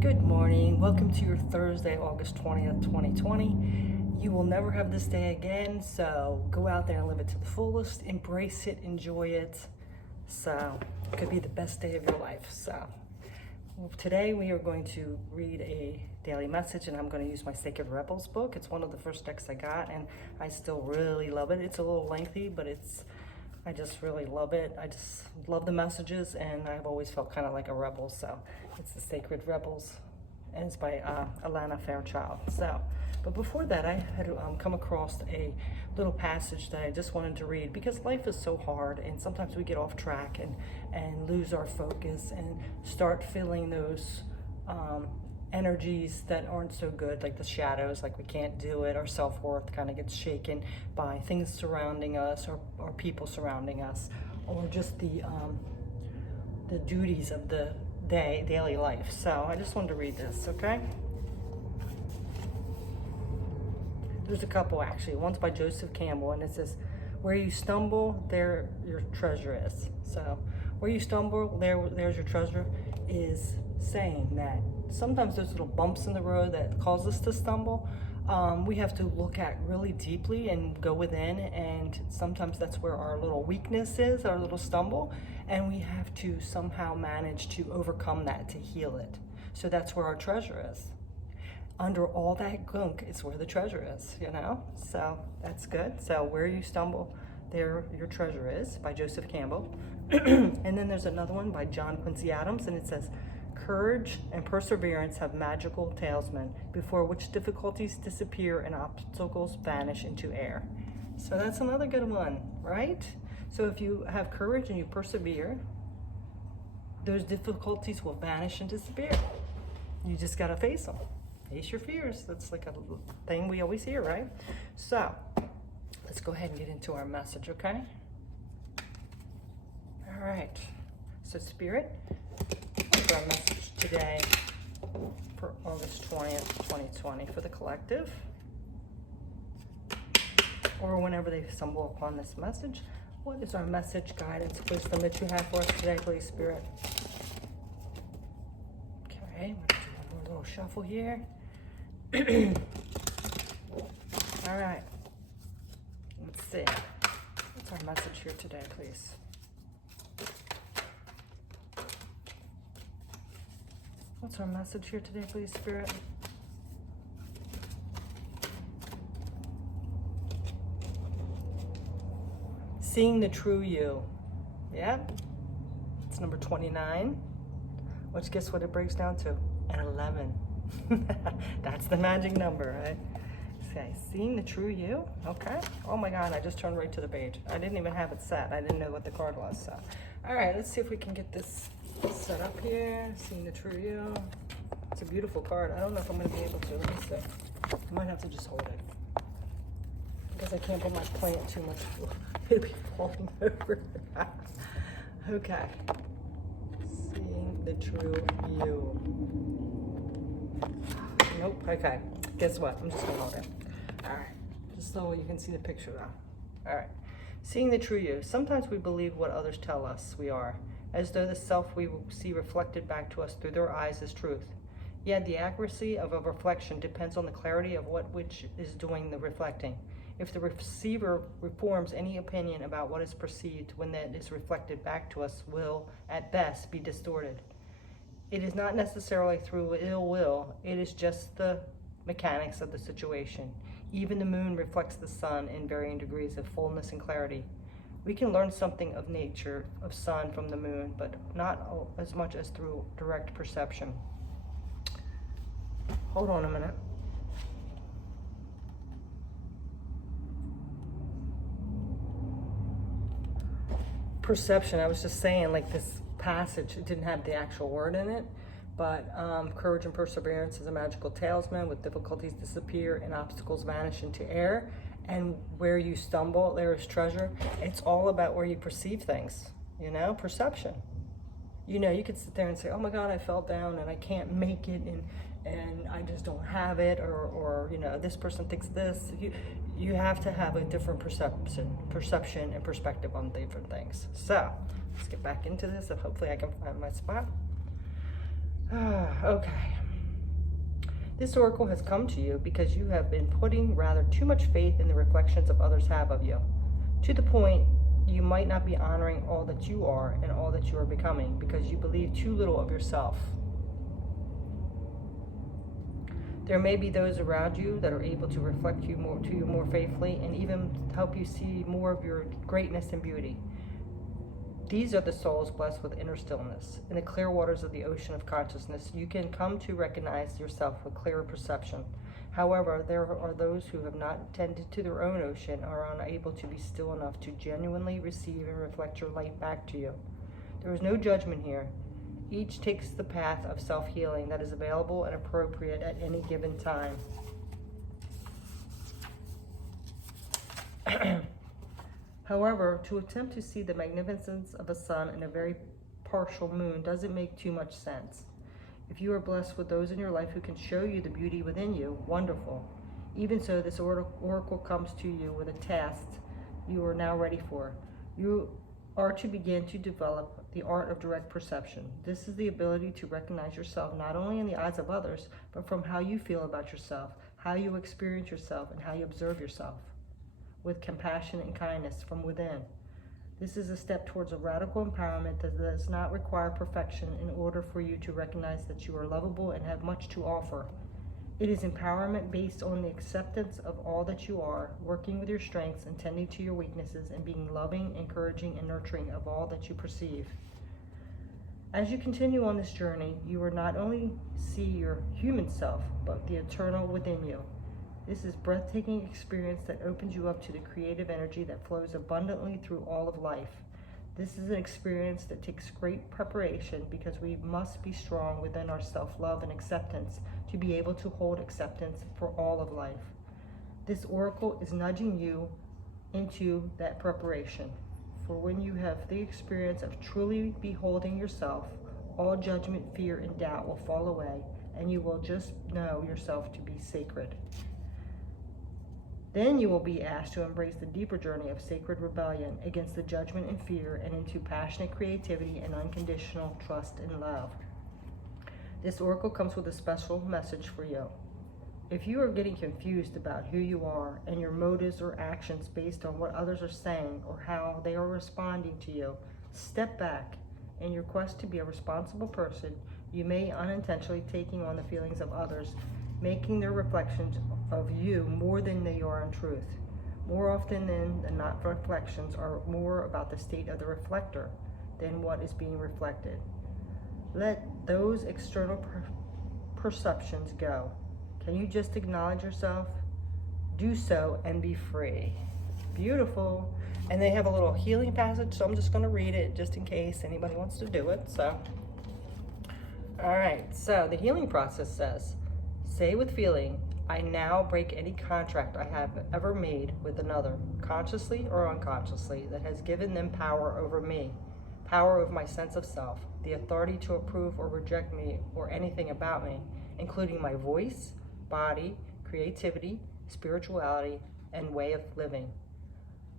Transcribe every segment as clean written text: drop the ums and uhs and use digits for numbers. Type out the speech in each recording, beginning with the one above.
Good morning. Welcome to your Thursday, August 20th, 2020. You will never have this day again, so go out there and live it to the fullest. Embrace it, enjoy it. So it could be the best day of your life. So today we are going to read a daily message, and I'm going to use my Sacred Rebels book. It's one of the first decks I got, and I still really love it. It's a little lengthy, but I just really love it. I just love the messages, and I've always felt kind of like a rebel. So it's the Sacred Rebels, and it's by Alana Fairchild. So, but before that, I had come across a little passage that I just wanted to read because life is so hard, and sometimes we get off track and lose our focus and start feeling those energies that aren't so good, like the shadows, like we can't do it. Our self-worth kind of gets shaken by things surrounding us or people surrounding us, or just the duties of the daily life. So I just wanted to read this, okay? There's a couple actually. One's by Joseph Campbell, and it says, "Where you stumble, there your treasure is." So where you stumble, there's your treasure, is saying that sometimes those little bumps in the road that cause us to stumble, we have to look at really deeply and go within, and sometimes that's where our little weakness is, our little stumble, and we have to somehow manage to overcome that, to heal it. So that's where our treasure is. Under all that gunk is where the treasure is, you know? So that's good. So where you stumble, there your treasure is, by Joseph Campbell. And then there's another one by John Quincy Adams, and it says, "Courage and perseverance have magical talisman, before which difficulties disappear and obstacles vanish into air." So that's another good one, right? So if you have courage and you persevere, those difficulties will vanish and disappear. You just gotta face them. Face your fears. That's like a thing we always hear, right? So let's go ahead and get into our message, okay? All right. So Spirit, for our message today for August 20th, 2020 for the collective, or whenever they stumble upon this message, what is our message, guidance, wisdom that you have for us today, please, Spirit? Okay, we're gonna do one more little shuffle here. All right, let's see. What's our message here today, please? What's our message here today, please, Spirit? Seeing the true you. Yeah? It's number 29. Which, guess what it breaks down to? An 11. That's the magic number, right? Okay, seeing the true you. Okay. Oh my God, I just turned right to the page. I didn't even have it set. I didn't know what the card was. So, all right, let's see if we can get this set up here. Seeing the true you. It's a beautiful card. I don't know if I'm going to be able to. Let me see. I might have to just hold it because I can't put my plant too much. It'll be falling over. Okay. Seeing the true you. Nope. Okay. Guess what? I'm just going to hold it. All right. Just so you can see the picture now. All right. Seeing the true you. Sometimes we believe what others tell us we are, as though the self we see reflected back to us through their eyes is truth. Yet the accuracy of a reflection depends on the clarity of which is doing the reflecting. If the receiver reforms any opinion about what is perceived when that is reflected back to us, will, at best, be distorted. It is not necessarily through ill will, it is just the mechanics of the situation. Even the moon reflects the sun in varying degrees of fullness and clarity. We can learn something of nature of sun from the moon, but not as much as through direct perception. Hold on a minute. Perception, I was just saying, like this passage, it didn't have the actual word in it, but courage and perseverance is a magical talisman, with difficulties disappear and obstacles vanish into air. And where you stumble, there is treasure. It's all about where you perceive things, you know, perception. You know, you could sit there and say, oh my God, I fell down and I can't make it, and I just don't have it, or you know, this person thinks this. You have to have a different perception and perspective on different things. So let's get back into this, and hopefully I can find my spot. Okay. This oracle has come to you because you have been putting rather too much faith in the reflections of others have of you, to the point you might not be honoring all that you are and all that you are becoming because you believe too little of yourself. There may be those around you that are able to reflect you more faithfully and even help you see more of your greatness and beauty. These are the souls blessed with inner stillness. In the clear waters of the ocean of consciousness, you can come to recognize yourself with clearer perception. However, there are those who have not tended to their own ocean or are unable to be still enough to genuinely receive and reflect your light back to you. There is no judgment here. Each takes the path of self-healing that is available and appropriate at any given time. However, to attempt to see the magnificence of a sun and a very partial moon doesn't make too much sense. If you are blessed with those in your life who can show you the beauty within you, wonderful. Even so, this oracle comes to you with a task you are now ready for. You are to begin to develop the art of direct perception. This is the ability to recognize yourself not only in the eyes of others, but from how you feel about yourself, how you experience yourself, and how you observe yourself, with compassion and kindness from within. This is a step towards a radical empowerment that does not require perfection in order for you to recognize that you are lovable and have much to offer. It is empowerment based on the acceptance of all that you are, working with your strengths and tending to your weaknesses, and being loving, encouraging, and nurturing of all that you perceive. As you continue on this journey, you will not only see your human self, but the eternal within you. This is breathtaking experience that opens you up to the creative energy that flows abundantly through all of life. This is an experience that takes great preparation because we must be strong within our self-love and acceptance to be able to hold acceptance for all of life. This oracle is nudging you into that preparation. For when you have the experience of truly beholding yourself, all judgment, fear, and doubt will fall away, and you will just know yourself to be sacred. Then you will be asked to embrace the deeper journey of sacred rebellion against the judgment and fear, and into passionate creativity and unconditional trust and love. This oracle comes with a special message for you. If you are getting confused about who you are and your motives or actions based on what others are saying or how they are responding to you, step back. In your quest to be a responsible person, you may unintentionally taking on the feelings of others, making their reflections of you more than they are in truth. More often than not, reflections are more about the state of the reflector than what is being reflected. Let those external perceptions go. Can you just acknowledge yourself? Do so and be free. Beautiful. And they have a little healing passage, so I'm just going to read it just in case anybody wants to do it. So, all right. So the healing process says, say with feeling, I now break any contract I have ever made with another, consciously or unconsciously, that has given them power over me, power over my sense of self, the authority to approve or reject me or anything about me, including my voice, body, creativity, spirituality, and way of living.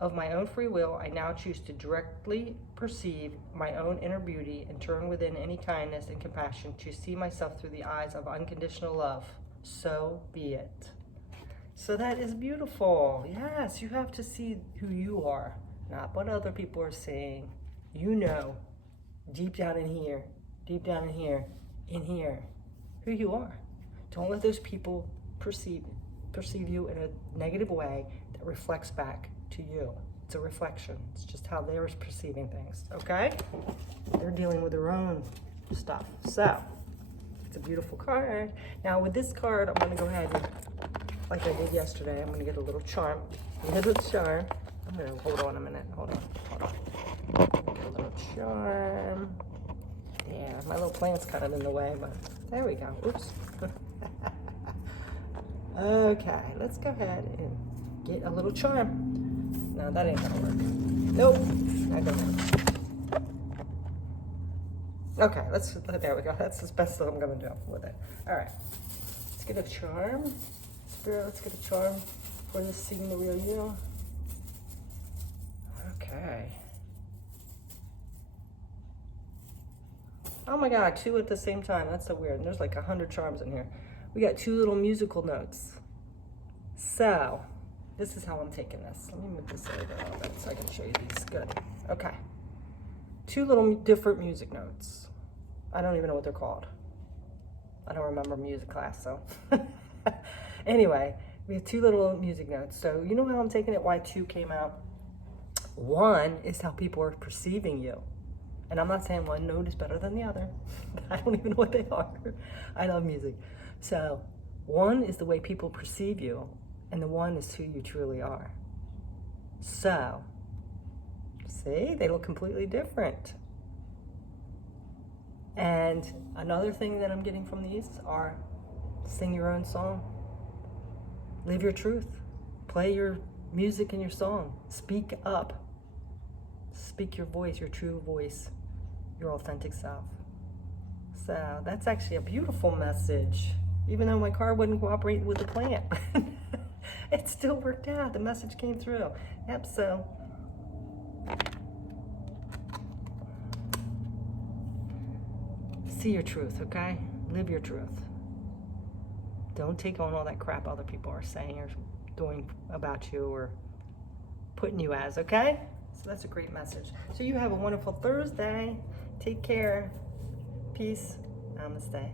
Of my own free will, I now choose to directly perceive my own inner beauty and turn within any kindness and compassion to see myself through the eyes of unconditional love. So be it. So that is beautiful. Yes, you have to see who you are, not what other people are saying. You know, deep down in here, in here, who you are. Don't let those people perceive you in a negative way that reflects back to you. It's a reflection. It's just how they're perceiving things, okay? They're dealing with their own stuff. So, it's a beautiful card. Now, with this card, I'm going to go ahead and, like I did yesterday, I'm going to get a little charm. I'm going to hold on a minute. Hold on. Get a little charm. Yeah, my little plant's kind of in the way, but there we go. Oops. Okay, let's go ahead and get a little charm. No, that ain't gonna work. Nope, not gonna work. Okay, there we go. That's as best that I'm gonna do with it. All right, let's get a charm. Spirit, let's get a charm for this Seeing the Real You. Okay. Oh my God, 2 at the same time. That's so weird. And there's like 100 charms in here. we got 2 little musical notes. So, this is how I'm taking this. Let me move this over a little bit so I can show you these. Good. Okay. 2 little different music notes. I don't even know what they're called. I don't remember music class, so. Anyway, we have 2 little music notes. So, you know how I'm taking it, why 2 came out? 1 is how people are perceiving you. And I'm not saying one note is better than the other. I don't even know what they are. I love music. So 1 is the way people perceive you, and the 1 is who you truly are. So, see, they look completely different. And another thing that I'm getting from these are sing your own song. Live your truth. Play your music and your song. Speak up. Speak your voice, your true voice, your authentic self. So that's actually a beautiful message. Even though my car wouldn't cooperate with the plant, it still worked out. The message came through. Yep, so. See your truth, okay? Live your truth. Don't take on all that crap other people are saying or doing about you or putting you as, okay? So that's a great message. So you have a wonderful Thursday. Take care. Peace. Namaste.